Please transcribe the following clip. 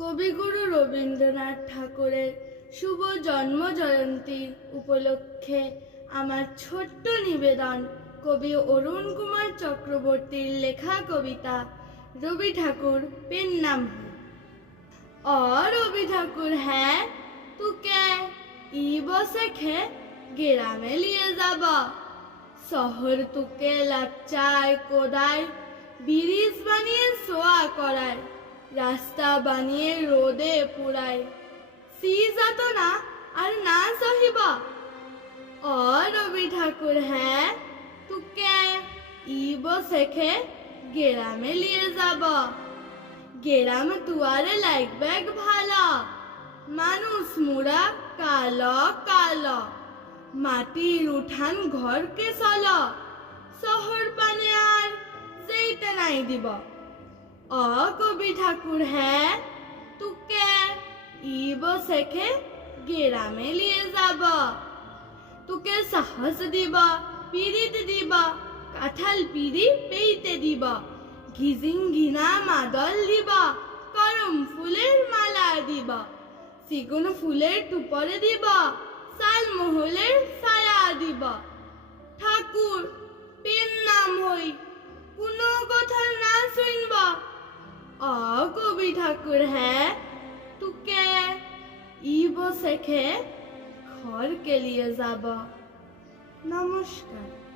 কবিগুরু রবীন্দ্রনাথ ঠাকুরের শুভ জন্ম জয়ন্তী উপলক্ষে আমার ছোট্ট নিবেদন কবি অরুণ কুমার চক্রবর্তীর লেখা কবিতা রবি ঠাকুর পেন নাম রবি ঠাকুর হ্যাঁ তুকে ই বসে খে গ্রামে লিয়ে যাবা শহর তুকে লাচ্চায় কোদায় ব্রিজ বানিয়ে সোয়া করায় রাস্তা বানিয়ে রোদে পুরায় সি যাত না আর না সহিবা রবি ঠাকুর হ্যাঁ তুকে ই বসেখে গ্রামে লিয়ে যাব গ্রাম তুয়ারে লাগবে ভালো মানুষ মুড়া কালো কালো মাটির উঠান ঘরকে চল শহর পানে আর যেতে নাই দিব কবি ঠাকুর হ্যাঁ তুকে ই বসেখে গ্রামে লিয়ে যাব তোকে সাহস দিব পিরিত দিব কাঁঠাল পিড়ি পেইতে দিব ঘিজিং ঘিনা মাদল দিব করম ফুলের মালা দিব সিগুন ফুলের টুপরে দিব সাল মহলের ছায়া দিব ঠাকুর পেন নাম হই কোনো কথা না শুনব কবি ঠাকুর হ্যাঁ তুকে ই বসেখে घर के लिए जाबा। नमस्कार।